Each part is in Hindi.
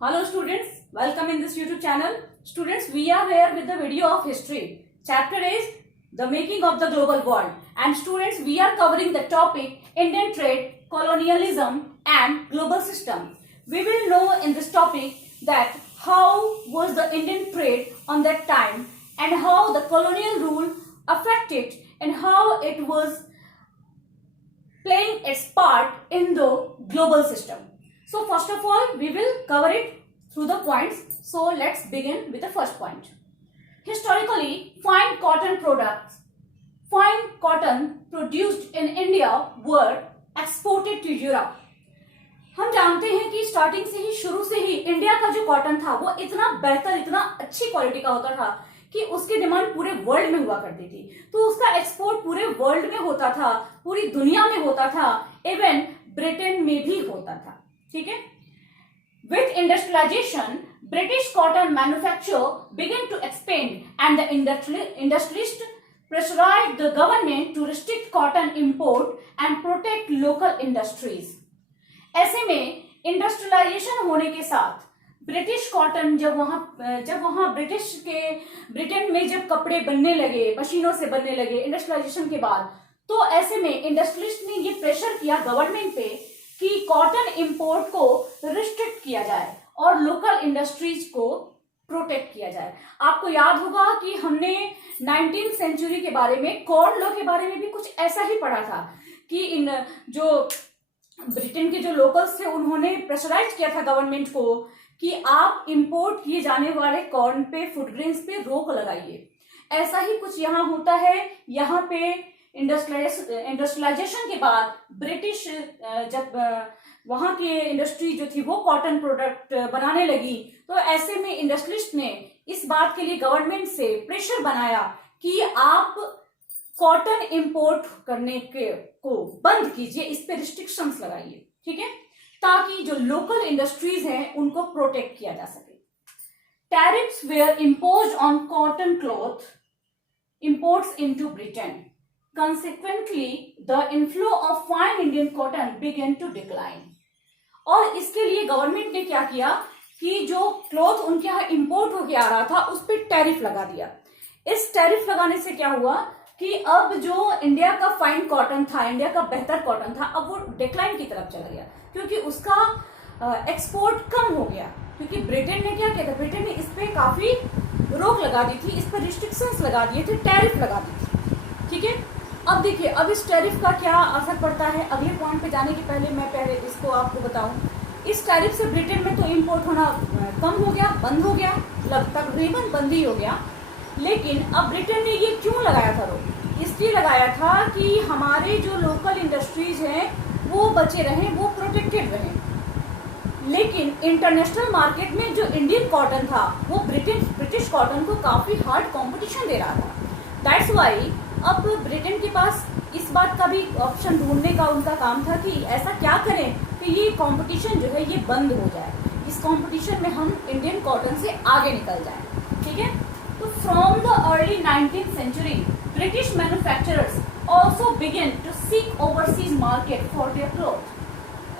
Hello students, welcome in this YouTube channel. Students, we are here with the video of history. Chapter is the making of the global world. And students, we are covering the topic Indian trade, colonialism and global system. We will know in this topic that how was the Indian trade on that time and how the colonial rule affected and how it was playing its part in the global system. So first of all, we will cover it through the points. So let's begin with the first point. Historically, fine cotton produced in India were exported to Europe. हम जानते हैं कि स्टार्टिंग से ही शुरू से ही इंडिया का जो कॉटन था वो इतना बेहतर, इतना अच्छी क्वालिटी का होता था कि उसकी डिमांड पूरे वर्ल्ड में हुआ करती थी. तो उसका एक्सपोर्ट पूरे वर्ल्ड में होता था, पूरी दुनिया में होता था, इवन ब्रिटेन में भी होता था. ठीक है. With industrialization, British cotton manufacture began to expand and the industrialists pressurized the government to restrict cotton import and protect local industries. ऐसे में इंडस्ट्रियलाइजेशन होने के साथ ब्रिटिश कॉटन जब वहां ब्रिटेन में जब कपड़े बनने लगे, मशीनों से बनने लगे इंडस्ट्रियलाइजेशन के बाद, तो ऐसे में इंडस्ट्रियलिस्ट ने ये प्रेशर किया गवर्नमेंट पे कि कॉटन इंपोर्ट को रिस्ट्रिक्ट किया जाए और लोकल इंडस्ट्रीज को प्रोटेक्ट किया जाए. आपको याद होगा कि हमने 19th सेंचुरी के बारे में, कॉर्न लॉ के बारे में भी कुछ ऐसा ही पढ़ा था कि इन जो ब्रिटेन के जो लोकल्स थे उन्होंने प्रेशराइज किया था गवर्नमेंट को कि आप इंपोर्ट किए जाने वाले कॉर्न पे, फूड ग्रेन्स पे रोक लगाइए. ऐसा ही कुछ यहाँ होता है. यहाँ पे इंडस्ट्रियलाइजेशन के बाद ब्रिटिश जब वहां की इंडस्ट्री जो थी वो कॉटन प्रोडक्ट बनाने लगी, तो ऐसे में इंडस्ट्रियलिस्ट ने इस बात के लिए गवर्नमेंट से प्रेशर बनाया कि आप कॉटन इंपोर्ट करने को बंद कीजिए, इस पे रिस्ट्रिक्शंस लगाइए. ठीक है, ताकि जो लोकल इंडस्ट्रीज हैं उनको प्रोटेक्ट किया जा सके. Tariffs were imposed on cotton cloth imports into Britain. Consequently, the inflow of fine Indian cotton began to decline. और इसके लिए गवर्नमेंट ने क्या किया कि जो क्लॉथ उनके यहाँ इंपोर्ट होके आ रहा था उस पर टैरिफ लगा दिया. इस टैरिफ लगाने से क्या हुआ कि अब जो इंडिया का फाइन कॉटन था, इंडिया का बेहतर कॉटन था, अब वो डिक्लाइन की तरफ चला गया क्योंकि उसका एक्सपोर्ट कम हो गया. क्योंकि ब्रिटेन ने क्या किया था, ब्रिटेन ने इस पे काफी रोक लगा दी थी, इस पर रिस्ट्रिक्शंस लगा दिए थे, टैरिफ लगा दी थी. ठीक है. अब देखिए, अब इस टैरिफ का क्या असर पड़ता है. अगले पॉइंट पे जाने के पहले मैं पहले इसको आपको बताऊं. इस टैरिफ से ब्रिटेन में तो इंपोर्ट होना कम हो गया, बंद हो गया, तकरीबन बंद ही हो गया. लेकिन अब ब्रिटेन ने ये क्यों लगाया था रोक? इसलिए लगाया था कि हमारे जो लोकल इंडस्ट्रीज हैं वो बचे रहें, वो प्रोटेक्टेड रहें. लेकिन इंटरनेशनल मार्केट में जो इंडियन कॉटन था वो ब्रिटिश कॉटन को काफी हार्ड कॉम्पिटिशन दे रहा था. दैट्स वाई अब ब्रिटेन के पास इस बात का भी ऑप्शन ढूंढने का उनका काम था कि ऐसा क्या करें कि ये कंपटीशन जो है ये बंद हो जाए, इस कंपटीशन में हम इंडियन कॉटन से आगे निकल जाएं. ठीक है. तो from the early 19th century British manufacturers also begin to seek overseas market for their cloth.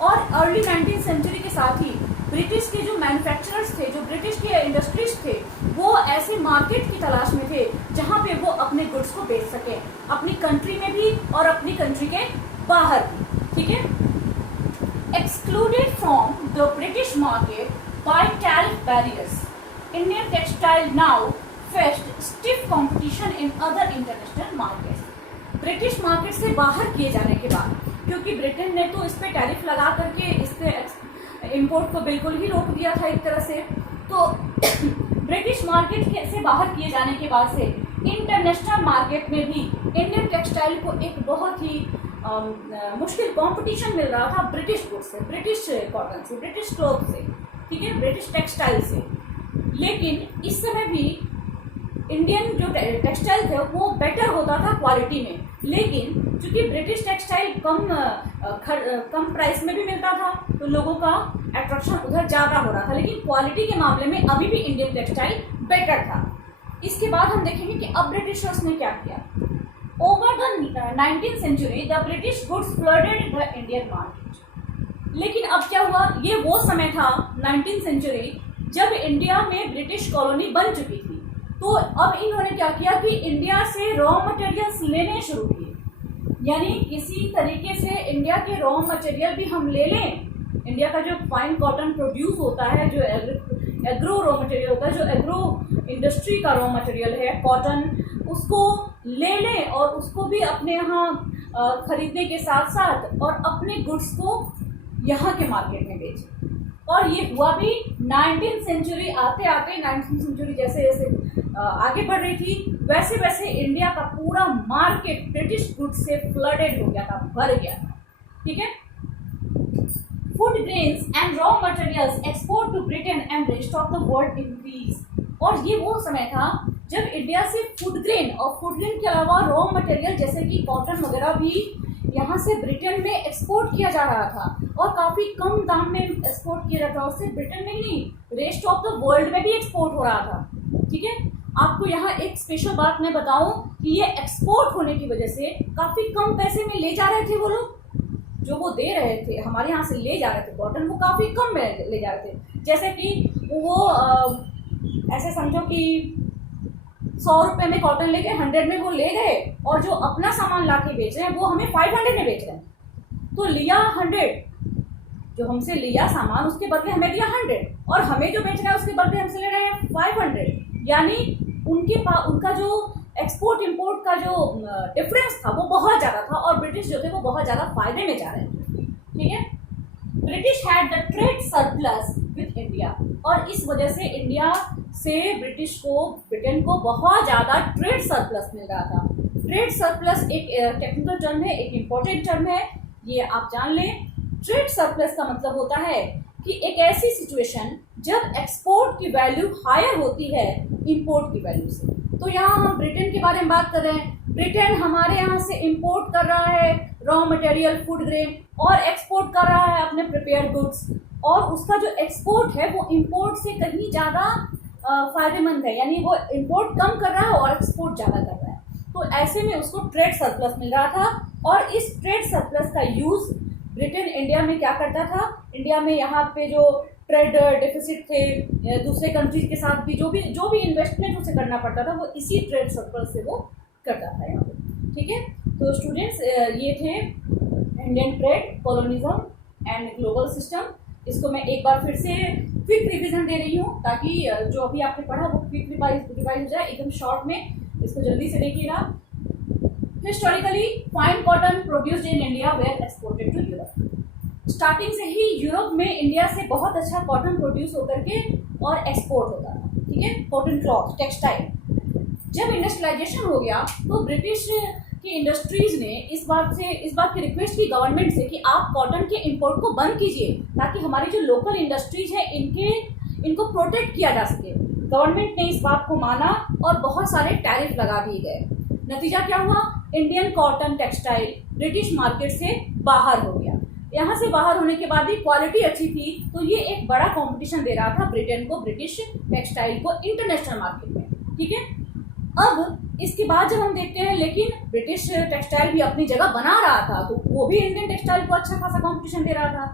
और अर्ली 19th सेंचुरी के साथ ही ब्रिटिश के जो मैन्युफैक्चरर्स थे, जो ब्रिटिश के इंडस्ट्रीज थे, वो ऐसे मार्केट की तलाश में थे जहां पे वो अपने गुड्स को बेच सके, अपनी कंट्री में भी और अपनी कंट्री के बाहर भी. ठीक है. Excluded from the British market by tariff barriers, Indian textile now faced stiff competition in other international markets. British market से बाहर किए जाने के बाद, क्योंकि ब्रिटेन ने तो इस पे टैरिफ लगा करके इस पे इंपोर्ट को बिल्कुल ही रोक दिया था एक तरह से, तो ब्रिटिश मार्केट से बाहर किए जाने के बाद से इंटरनेशनल मार्केट में भी इंडियन टेक्सटाइल को एक बहुत ही मुश्किल कंपटीशन मिल रहा था ब्रिटिश गुड से, ब्रिटिश कॉटन से, ब्रिटिश क्लॉथ से. ठीक है, ब्रिटिश टेक्सटाइल से. लेकिन इस समय भी इंडियन जो टेक्सटाइल थे वो बेटर होता था क्वालिटी में, लेकिन चूंकि ब्रिटिश टेक्सटाइल कम प्राइस में भी मिलता था तो लोगों का अट्रैक्शन उधर ज्यादा हो रहा था, लेकिन क्वालिटी के मामले में अभी भी इंडियन टेक्सटाइल बेटर था. इसके बाद हम देखेंगे कि अब ब्रिटिशर्स ने क्या किया. Over the 19th century the British goods flooded the Indian market. लेकिन अब क्या हुआ, ये वो समय था 19th सेंचुरी जब इंडिया में ब्रिटिश कॉलोनी बन चुकी थी। तो अब इन्होंने क्या किया कि इंडिया से रॉ मटेरियल्स लेने शुरू किए, यानी किसी तरीके से इंडिया के रॉ मटेरियल भी हम ले लें। इंडिया का जो फाइन कॉटन प्रोड्यूस होता है, जो एग्रो रॉ मटेरियल होता है, जो एग्रो इंडस्ट्री का रॉ मटेरियल है कॉटन, उसको ले लें और उसको भी अपने यहाँ खरीदने के साथ साथ और अपने गुड्स को यहाँ के मार्केट में बेचें। और ये हुआ भी 19th सेंचुरी आते आते 19th सेंचुरी जैसे जैसे आगे बढ़ रही थी, वैसे वैसे इंडिया का पूरा मार्केट ब्रिटिश गुड्स से फ्लडेड हो गया था, भर गया था। ठीक है, food grains and raw materials export to Britain and rest of the world increase. और ये वो समय था जब इंडिया से फूड ग्रेन और फूड ग्रेन के अलावा रॉ मटेरियल जैसे कि कॉटन वगैरह भी यहाँ से ब्रिटेन में एक्सपोर्ट किया जा रहा था, और काफ़ी कम दाम में एक्सपोर्ट किया जाता था। उससे ब्रिटेन में ही नहीं, रेस्ट ऑफ द वर्ल्ड में भी एक्सपोर्ट हो रहा था। ठीक है, आपको यहाँ एक स्पेशल बात मैं बताऊं कि ये एक्सपोर्ट होने की वजह से काफ़ी कम पैसे में ले जा रहे थे वो लोग, जो वो दे रहे थे हमारे यहाँ से ले जा रहे थे कॉटन, वो काफ़ी कम में ले जा रहे थे। जैसे कि वो ऐसे समझो कि 100 रुपये में कॉटन लेके 100 में वो ले गए, और जो अपना सामान ला के बेच रहे हैं वो हमें 500 में बेच रहे हैं। तो लिया 100, जो हमसे लिया सामान उसके बदले हमें दिया 100, और हमें जो बेच रहा है उसके बदले हमसे ले रहे हैं 500। यानी उनके पास उनका जो एक्सपोर्ट इंपोर्ट का जो डिफरेंस था वो बहुत ज़्यादा था, और ब्रिटिश जो थे वो बहुत ज़्यादा फायदे में जा रहे थे। ठीक है, British had the trade surplus with India, और इस वजह से इंडिया से ब्रिटेन को बहुत ज़्यादा ट्रेड सरप्लस मिल रहा था। ट्रेड सरप्लस एक टेक्निकल टर्म है, एक इम्पोर्टेंट टर्म है, ये आप जान लें। ट्रेड सरप्लस का मतलब होता है कि एक ऐसी सिचुएशन जब एक्सपोर्ट की वैल्यू हायर होती है इंपोर्ट की वैल्यू से। तो यहाँ हम ब्रिटेन के बारे में बात कर रहे हैं। ब्रिटेन हमारे यहाँ से इंपोर्ट कर रहा है रॉ मटेरियल फूड ग्रेन, और एक्सपोर्ट कर रहा है अपने प्रिपेयर गुड्स, और उसका जो एक्सपोर्ट है वो इंपोर्ट से कहीं ज़्यादा फायदेमंद है, यानी वो इंपोर्ट कम कर रहा है और एक्सपोर्ट ज़्यादा कर रहा है। तो ऐसे में उसको ट्रेड सरप्लस मिल रहा था, और इस ट्रेड सरप्लस का यूज़ ब्रिटेन इंडिया में क्या करता था, इंडिया में यहाँ पे जो ट्रेड डेफिसिट थे दूसरे कंट्रीज के साथ भी जो भी इन्वेस्टमेंट उसे करना पड़ता था वो इसी ट्रेड सरप्लस से वो करता था यहाँ पे। ठीक है, तो स्टूडेंट्स ये थे Indian trade, colonialism and global system. इसको मैं एक बार फिर से क्विक रिवीजन दे रही हूँ ताकि जो अभी आपने पढ़ा वो क्विक रिवाइज हो जाए एकदम शॉर्ट में। इसको जल्दी से देखिएगा। Historically fine cotton produced in India were exported to Europe. Starting से ही यूरोप में इंडिया से बहुत अच्छा कॉटन प्रोड्यूस होकर के और एक्सपोर्ट होता था। ठीक है, कॉटन क्लॉथ, टेक्सटाइल। जब इंडस्ट्रियलाइजेशन हो गया तो ब्रिटिश की इंडस्ट्रीज ने इस बात की रिक्वेस्ट की गवर्नमेंट से कि आप कॉटन के इंपोर्ट को बंद कीजिए ताकि हमारी जो लोकल इंडस्ट्रीज है इनको प्रोटेक्ट किया जा सके। गवर्नमेंट ने इस बात को माना और बहुत सारे टैरिफ लगा दिए गए। नतीजा क्या हुआ, Indian cotton textile British market से बाहर हो गया। यहाँ से बाहर होने के बाद भी क्वालिटी अच्छी थी, तो ये एक बड़ा कंपटीशन दे रहा था ब्रिटेन को, ब्रिटिश टेक्सटाइल को इंटरनेशनल मार्केट में। ठीक है, अब इसके बाद जब हम देखते हैं, लेकिन ब्रिटिश टेक्सटाइल भी अपनी जगह बना रहा था, तो वो भी इंडियन टेक्सटाइल को अच्छा खासा कंपटीशन दे रहा था।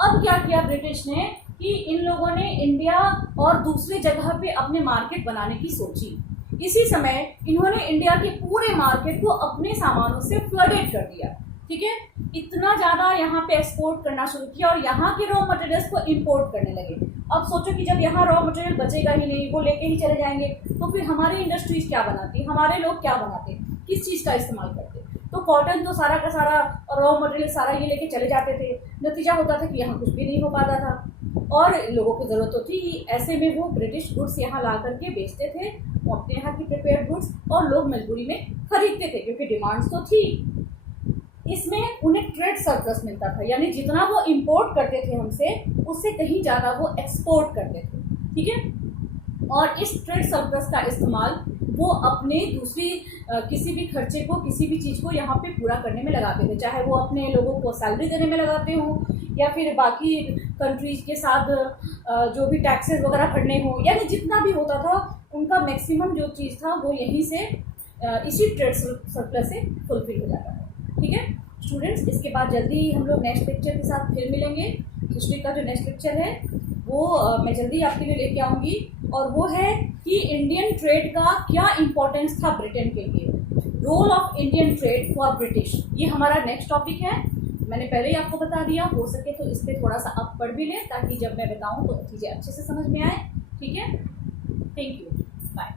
अब क्या किया ब्रिटिश ने कि इन लोगों ने इंडिया और दूसरी जगह पे अपने मार्केट बनाने की सोची। इसी समय इन्होंने इंडिया के पूरे मार्केट को अपने सामानों से फ्लडेड कर दिया। ठीक है, इतना ज़्यादा यहाँ पे एक्सपोर्ट करना शुरू किया और यहाँ के रॉ मटेरियल्स को इंपोर्ट करने लगे। अब सोचो कि जब यहाँ रॉ मटेरियल बचेगा ही नहीं, वो लेके ही चले जाएंगे, तो फिर हमारी इंडस्ट्रीज क्या बनाती, हमारे लोग क्या बनाते, किस चीज़ का इस्तेमाल करते। तो कॉटन तो सारा का सारा रॉ मटेरियल सारा ये लेके चले जाते थे। नतीजा होता था कि यहाँ कुछ भी नहीं हो पाता था और लोगों को ज़रूरत तो थी। ऐसे में वो ब्रिटिश गुड्स यहाँ ला करके बेचते थे, वो अपने यहाँ की प्रिपेयर्ड गुड्स, और लोग मजबूरी में खरीदते थे क्योंकि डिमांड्स तो थी। इसमें उन्हें ट्रेड सरप्लस मिलता था, यानी जितना वो इंपोर्ट करते थे हमसे उससे कहीं ज़्यादा वो एक्सपोर्ट करते थे। ठीक है, और इस ट्रेड सरप्लस का इस्तेमाल वो अपने दूसरी किसी भी खर्चे को, किसी भी चीज़ को यहाँ पे पूरा करने में लगाते थे, चाहे वो अपने लोगों को सैलरी देने में लगाते हों या फिर बाकी कंट्रीज के साथ जो भी टैक्सेस वगैरह भरने हों, यानी जितना भी होता था उनका मैक्सिमम जो चीज़ था वो यहीं से इसी ट्रेड सरप्लस से फुलफिल हो जाता था। ठीक है, स्टूडेंट्स, इसके बाद जल्दी ही हम लोग नेक्स्ट लेक्चर के साथ फिर मिलेंगे। हिस्ट्री का जो नेक्स्ट लेक्चर है वो मैं जल्दी आपके लिए लेके आऊँगी, और वो है कि इंडियन ट्रेड का क्या इम्पोर्टेंस था ब्रिटेन के लिए, role of Indian trade for British. ये हमारा नेक्स्ट टॉपिक है। मैंने पहले ही आपको बता दिया, हो सके तो इस पर थोड़ा सा आप पढ़ भी लें ताकि जब मैं बताऊँ तो चीज़ें अच्छे से समझ में आए। ठीक है, थैंक यू, बाय।